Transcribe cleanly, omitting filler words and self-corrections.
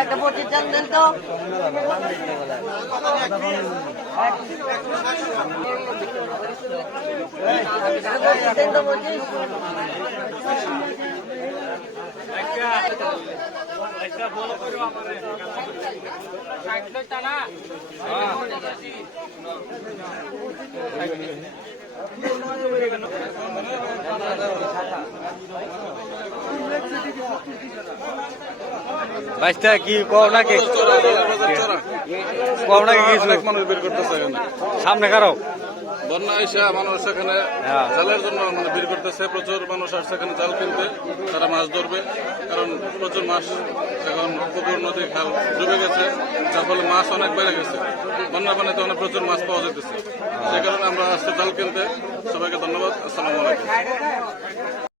একটা 25 জান দেন তো। দেন তো 25। একটা বলো করো আমারে। 60 লইতা না। বাইশটা কি কম নাকি কম নাকি কিছু অনেক মানুষ বের করতেছে এখানে সামনে কারো বন্যা এসে মানুষ সেখানে জালের জন্য মানে বের করতেছে। প্রচুর মানুষ আসছে এখানে জাল কিনতে, তারা মাছ ধরবে। কারণ প্রচুর মাছ এখন পুকুর নদী খাল ডুবে গেছে, যার ফলে মাছ অনেক বেড়ে গেছে। বন্যা পানিতে অনেক প্রচুর মাছ পাওয়া যেতেছে, সে কারণে আমরা আসছি জাল কিনতে। সবাইকে ধন্যবাদ। আসসালামু আলাইকুম।